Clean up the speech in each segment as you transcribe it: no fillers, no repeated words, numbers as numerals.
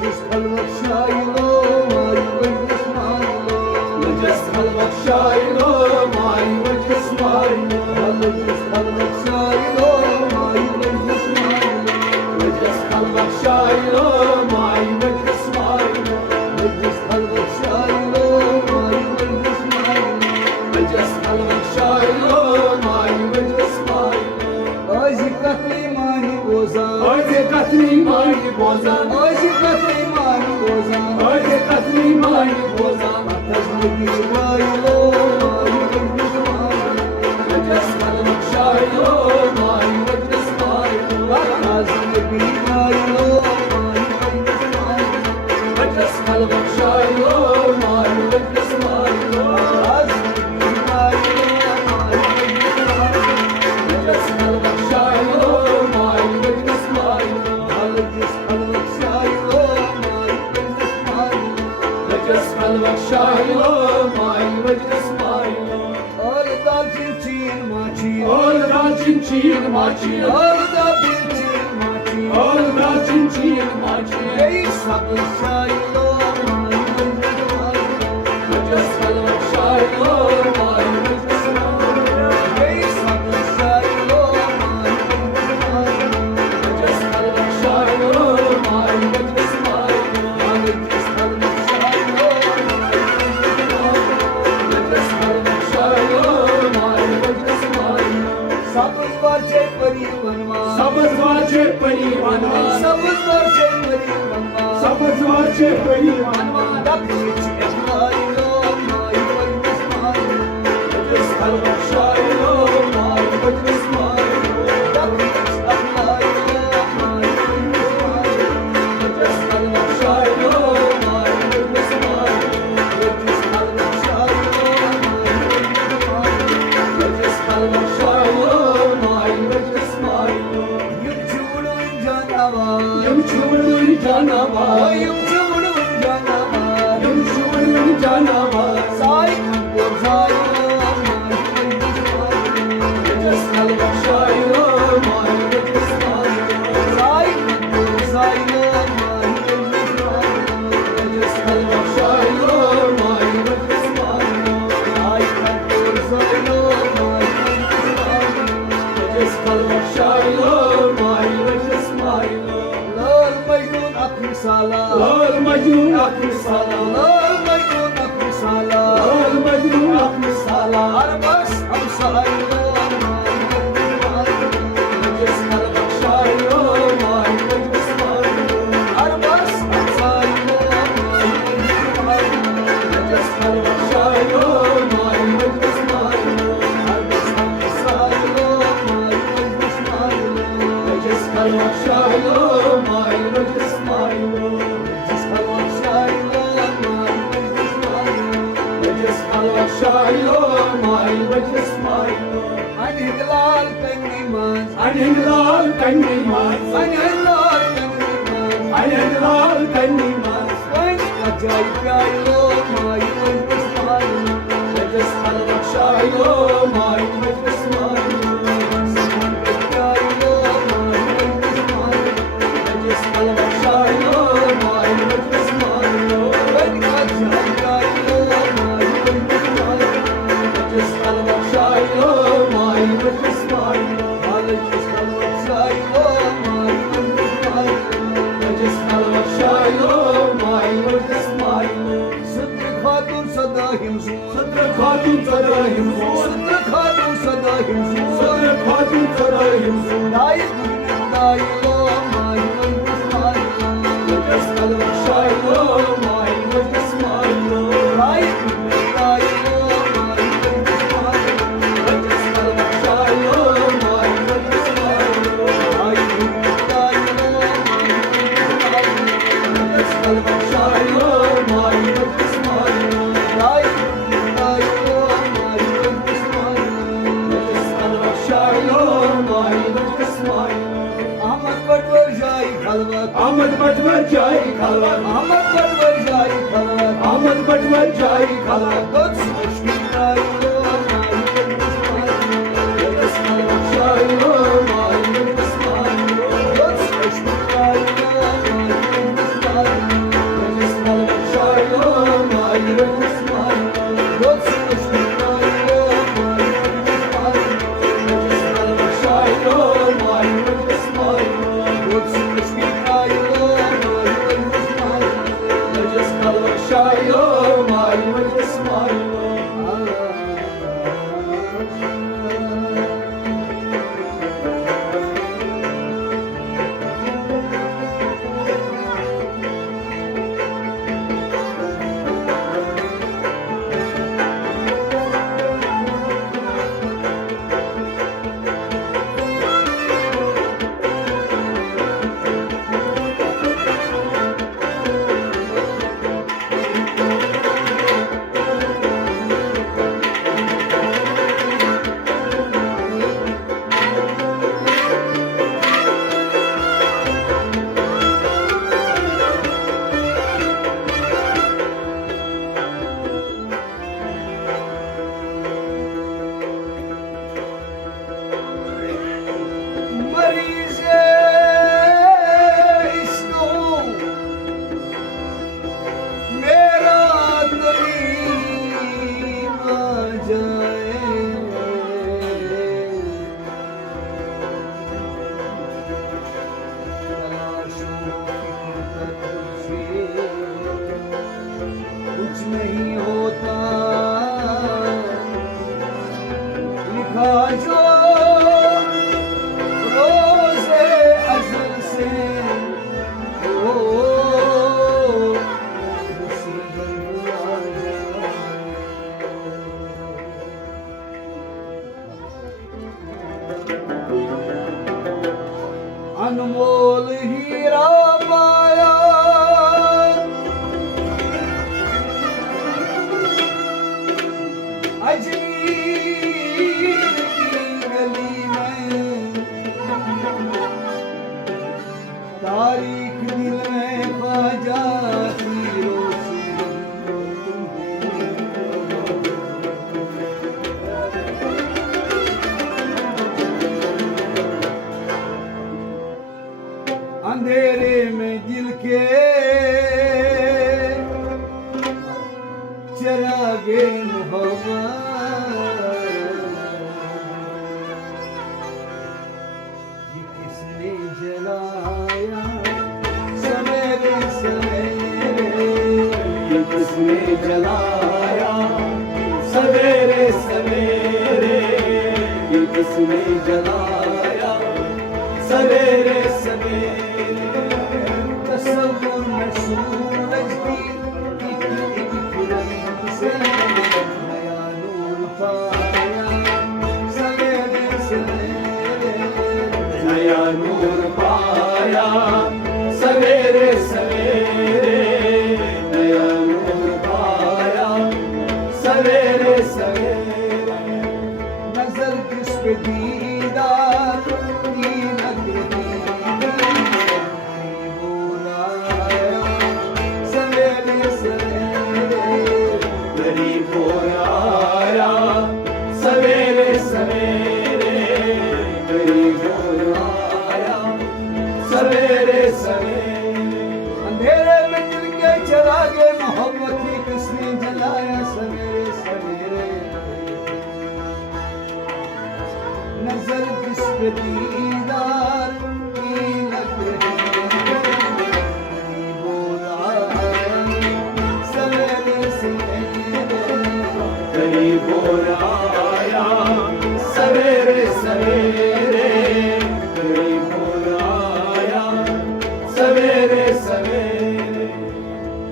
Meclis kalmak şailo, ay meclis mailo. Meclis kalmak şailo, ay meclis mailo. Meclis kalmak şailo, ay meclis mailo. Meclis kalmak şailo, ay meclis mailo. Meclis kalmak şailo, ay meclis mailo. Meclis kalmak şailo, ay meclis mailo. Ay zikrat imani bozan, Ay dikkat imani bozan, ay zikrat imani bozan. ay dikkat imani bozan. Meclis mailo, ay meclis mailo. Meclis kalmak şailo, ay meclis mailo. Meclis mailo, ay meclis mailo. Meclis kalmak şailo, ay meclis mailo. Meclis kalmak şailo, ay meclis mailo. Meclis kalmak şailo, ay meclis mailo. Orada çin maçı, Orada çin maçı, orada çin maçı. orada çin maçı. Ey sabır şailo, Meclis kalmak şailo, ay meclis mailo. ey sabır şailo, Meclis kalmak şailo, ay meclis mailo. meclis kalmak şailo. Meclis kalmak şailo, ay meclis mailo. Sabız var çepari vanma, Sabız var çepani vanva, sabız var çepari vanma. sabız var çepani vanva. Dakhiç esmailo, ay meclis mailo. Meclis kalmak şailo, ay meclis mailo. Dakhiç esmailo, ay meclis mailo. Meclis kalmak şailo, ay meclis mailo. Meclis kalmak şailo, Meclis kalmak şailo, ay meclis mailo. yumçulun canavar, Yumçulun canavar, yumçulun canavar. yumçulun canavar. Saygın bozaylo, ay meclis mailo. Meclis kalmak şailo, ay meclis mailo. Saygın bozaylo, ay meclis mailo. Meclis kalmak şailo, ay meclis mailo. Saygın bozaylo, ay meclis mailo. Meclis kalmak şailo, ay meclis mailo. Lal Mecnun aklı sala, Lal Mecnun aklı sala, Lal Mecnun aklı sala. Lal Mecnun aklı sala. Arbas amsaylo, ay meclis mailo. Meclis kalmak şailo, ay meclis mailo. Arbas amsaylo, ay meclis mailo. Meclis kalmak şailo, ay meclis mailo. Arbas amsaylo, ay meclis mailo. Meclis kalmak şailo, ay meclis mailo. Meclis kalmak şailo, ay meclis mailo. Meclis kalmak şailo, ay meclis mailo. Hani hilal pengiman, Anilal kanimaz, hani hilal pengiman. anilal kanimaz. Ay acayip yaylo, ay meclis mailo. Meclis kalmak şailo, ay meclis mailo. Yaylo, ay meclis mailo. Meclis kalmak şailo, ay meclis mailo. Ben acayip yaylo, ay meclis mailo. Meclis kalmak şailo, ay meclis mailo. Meclis kalmak şailo, ay meclis mailo. Meclis kalmak şailo, ay meclis mailo. Sıddık Hatun sadahim su, Sıddık Hatun sarayım zor, Sıddık Hatun sadahim su. Sıddık Hatun sarayım zor. Dayı gülüm daylo, ay meclis mailo. Meclis kalmak şailo, ay meclis mailo. Dayı gülüm daylo, ay meclis mailo. Meclis kalmak şailo, ay meclis mailo. Dayı gülüm daylo, ay meclis mailo. Meclis kalmak şailo, ay meclis mailo. Dayı gülüm daylo, ay meclis mailo. Meclis kalmak şailo, ay meclis mailo. Ahmet Patvar Jai Khalvat, Ahmet Patvar Jai Khalvat, Ahmet Patvar Jai Khalvat. Ahmet Patvar Jai Khalvat. Dots Ashwin daylo, ay meclis mailo. Meclis kalmak şailo, ay meclis mailo. Dots Ashwin daylo, ay meclis mailo. अनमोल हीरा पाया अजमीर की गली में तारीख दिल में ख्वाजा की रोशनी अंधेरे में दिल के चरागे मोहब्बत ये किसने जलाया सवेरे सवेरे ये किसने जलाया सवेरे सवेरे ये किसने जलाया सवेरे सवेरे तस्वुर में सूरज की एक एक किरण से नया नूर पाया सवेरे सवेरे नया नूर पाया सवेरे सवेरे नया नूर पाया सवेरे सवेरे नजर किस पे दीदार की नजर बोलाया सवेरे सवेरे गरीब हो आया सवेरे सवेरे गरीब हो आया सवेरे सवेरे अंधेरे में दिल के चरागे मोहब्बत की किसने जलाया सवेरे सवेरे नजर किस पे दीदार की लग रही बोलाया सवेरे सवेरे गरीब हो आया सवेरे सवेरे गरीब हो आया सवेरे सवेरे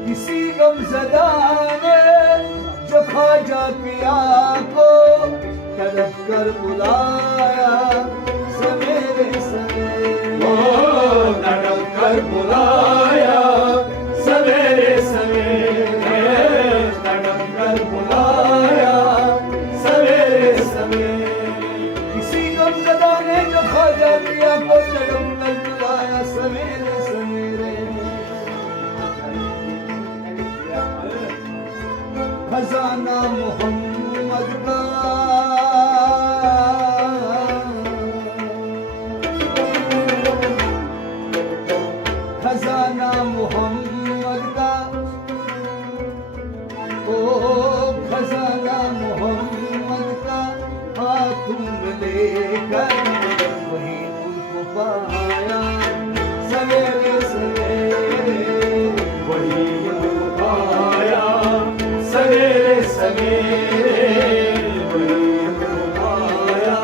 किसी गमज़दा ने जो ख्वाजा पिया को तड़प कर बुलाया सवेरे सवेरे ओ तड़प कर बुलाया सवेरे सवेरे तड़प कर बुलाया सवेरे सवेरे किसी गमज़दा ने जो ख्वाजा पिया को तड़प कर बुलाया सवेरे सवेरे खजाना मोहम्मद का खजाना मोहम्मद का ओ खजाना मोहम्मद का हाथों में लेकर वही उनको पाया सवेरे सवेरे वही पाया सवेरे सवेरे वही पाया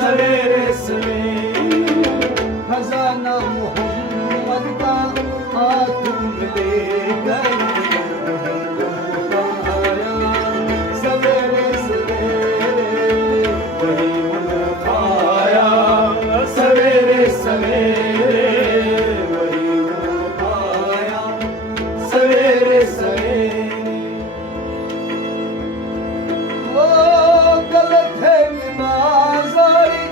सवेरे सवेरे खजाना मोहम्मद का हाथों में लेकर पाया सवेरे सवेरे वही पाया सवेरे सवेरे वही पाया सवेरे सवेरे वो गलत है निमाज़ारी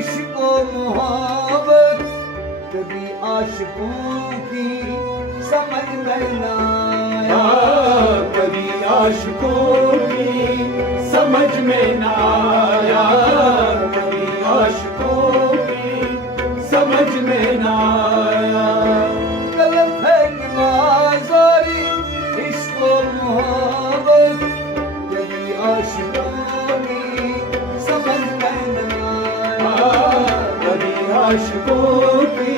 इश्क व मोहब्बत कभी आशिकों की समझ में ना आया कभी आशिकों की समझ में ना आया कभी आशिकों की समझ में ना आया गलत है निमाज़ारी इश्क व मोहब्बत कभी आशिकों की समझ में ना आया कभी आशिकों की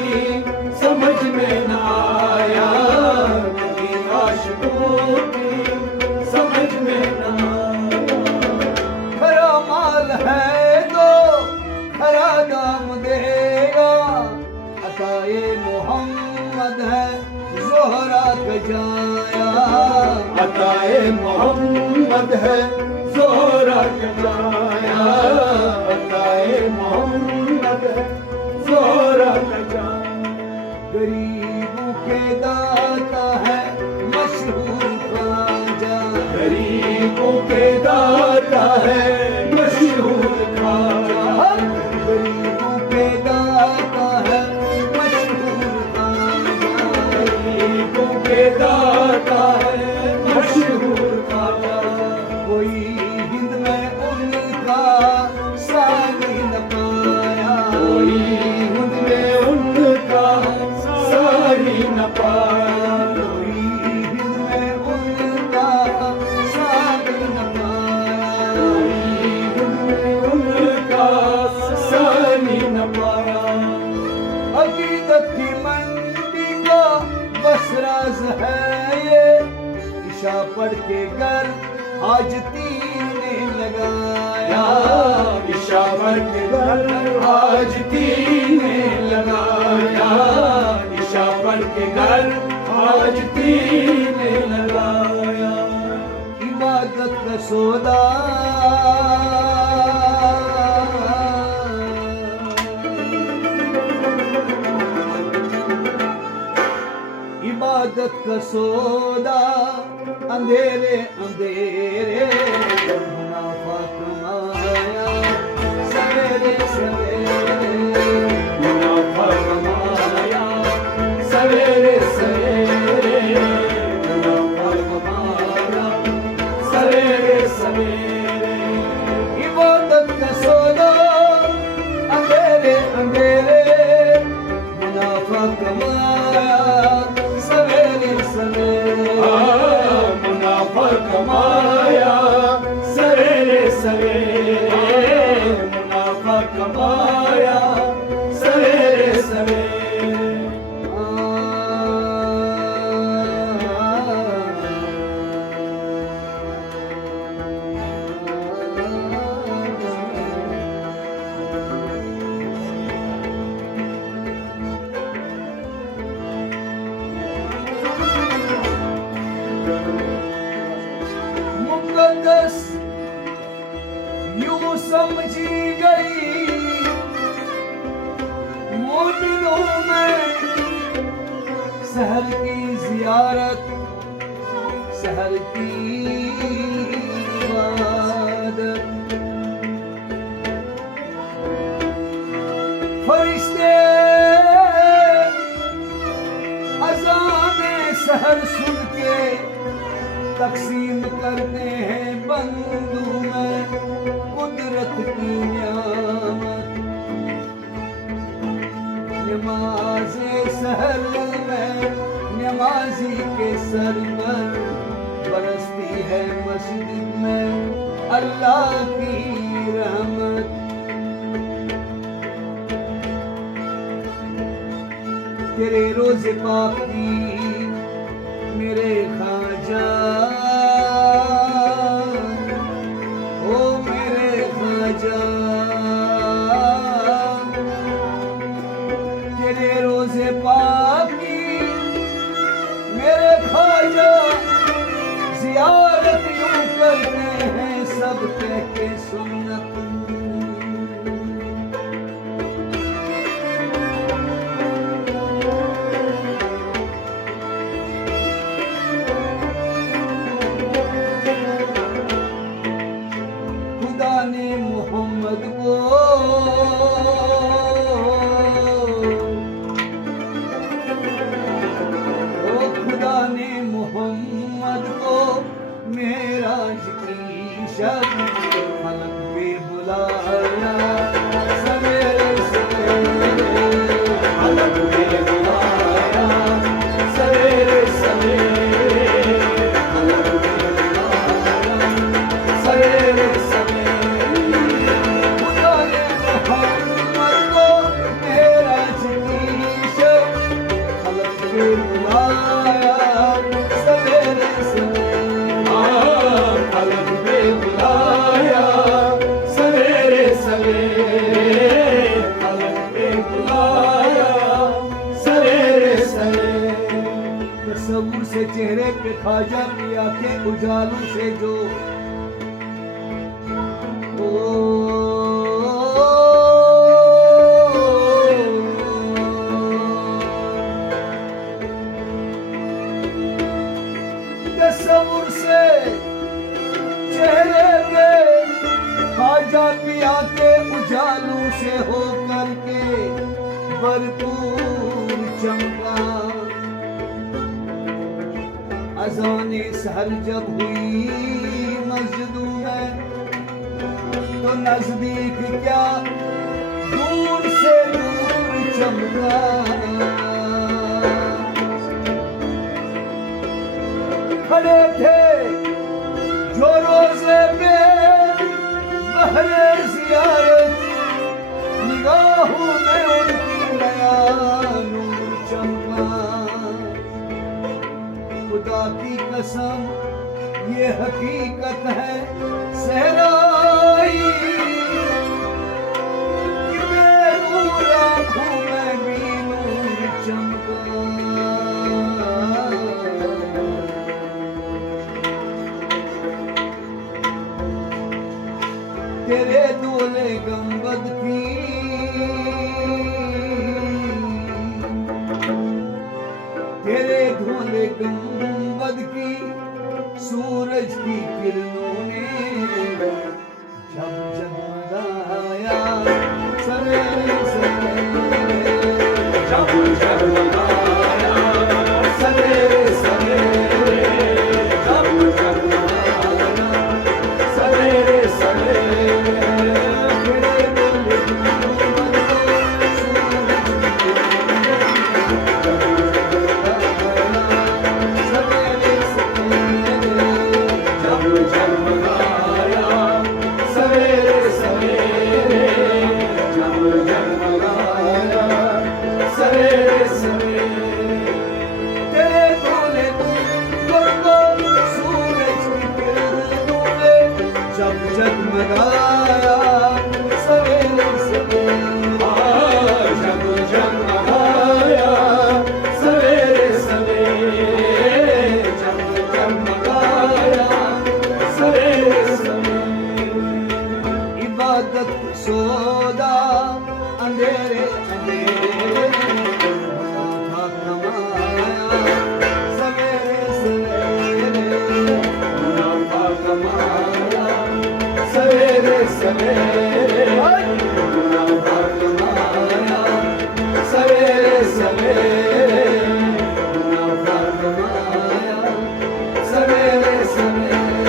समझ में ना आया कभी आशिकों की समझ में ना आया खरा माल है तो खरा दाम देगा अताए मोहम्मद है जोहरा गजाया अताए मोहम्मद है जोहरा गजाया अताए मोहम्मद है थोड़ा लगा। गरीबों के दाता है मशहूर ख्वाजा, गरीबों के दाता है मशहूर ख्वाजा। गरीबों के दाता है मशहूर ख्वाजा, गरीबों के दाता है मशहूर ख्वाजा। कोई हिंद में उनका सानी न पाया, कोई हिंद में उनका सानी न पाया। कोई हिंद में उनका सानी न पाया, कोई हिंद में उनका सानी न पाया। अकीदत की मंडी का बस राज है ये, ईशा पढ़ के घर हाजती ने लगाया, ईशा पढ़ के घर हाजती ने लगाया। ईशा पढ़ के घर हाजती ने लगाया। इबादत का सौदा इबादत का सौदा अंधेरे अंधेरे जब मुनाफा कमाया, सवेरे सवेरे मुनाफा कमाया सवेरे सवेरे। मुनाफा कमाया सवेरे सवेरे। इबादत का सौदा अंधेरे अंधेरे मुनाफा कमाया, सवेरे सवेरे मुनाफा कमाया सवेरे सवेरे। मुनाफा कमाया सवेरे सवेरे। मुकद्दस यूं समझी गई मोमिनों में सहर की जियारत, सहर की इबादत। फरिश्ते अज़ाने सहर सुन के तकसीम करते हैं बंदू में कुदरत की नियामत। नमाज़े सहर में नमाजी के सर पर बरसती है मस्जिद में अल्लाह की रहमत। तेरे रोज़े पाक की मेरे ख्वाजा, ओ मेरे ख्वाजा, तेरे रोज़े पाक की मेरे ख्वाजा, ज़ियारत यूं करते हैं सब कह के सुन्नत। खुदा ने मोहम्मद को खुदा ने मोहम्मद को मेराज की शब फलक पे बुलाया, सवेरे सवेरे फलक पे बुलाया सवेरे सवेरे। फलक पे बुलाया सवेरे सवेरे। खुदा ने मोहम्मद को मेराज की शब फलक पे बुलाया, सवेरे सवेरे फलक पे बुलाया सवेरे सवेरे। फलक पे बुलाया सवेरे सवेरे। तसव्वुर से चेहरे पे ख्वाजा की आंखें उजालों से जो ओ भरपूर चमका। अज़ाने सहर जब हुई मस्जिदों में तो नजदीक क्या दूर से दूर चमका। खड़े थे जो रोजे पे बहरे ज़ियारत, निगाहों में उनकी नया नूर चमका। खुदा की कसम ये हकीकत है सहराई कि बेनूर आँखों में भी नूर चमका। तेरे दूल्हे गंबद की तेरे धोले गुंबद की सूरज की किरणों ने जब जगमगाया सवेरे सवेरे, जब जगमगाया सवेरे सवेरे, जब जगमगाया सवेरे सवेरे, तेरे दूल्हे गुंबद को सूरज की जब जगमगाया सवेरे सवेरे, जब जगमगाया सवेरे सवेरे। तेरे दूल्हे गुंबद को सूरज की किरणों ने जब जगमगाया सवेरे सवेरे, जब जगमगाया सवेरे सवेरे, जब जगमगाया सवेरे सवेरे। इबादत सौदा अंधेरे अंधेरे मुनाफा कमाया सवेरे सवेरे, मुनाफा कमाया सवेरे सवेरे, मुनाफा कमाया सवेरे सवेरे, मुनाफा कमाया सवेरे सवेरे,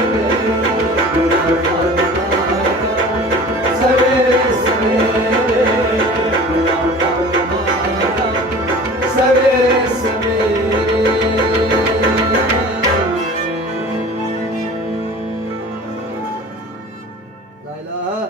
मुनाफा कमाया सवेरे सवेरे, मुनाफा कमाया सवेरे सवेरे। ला इलाहा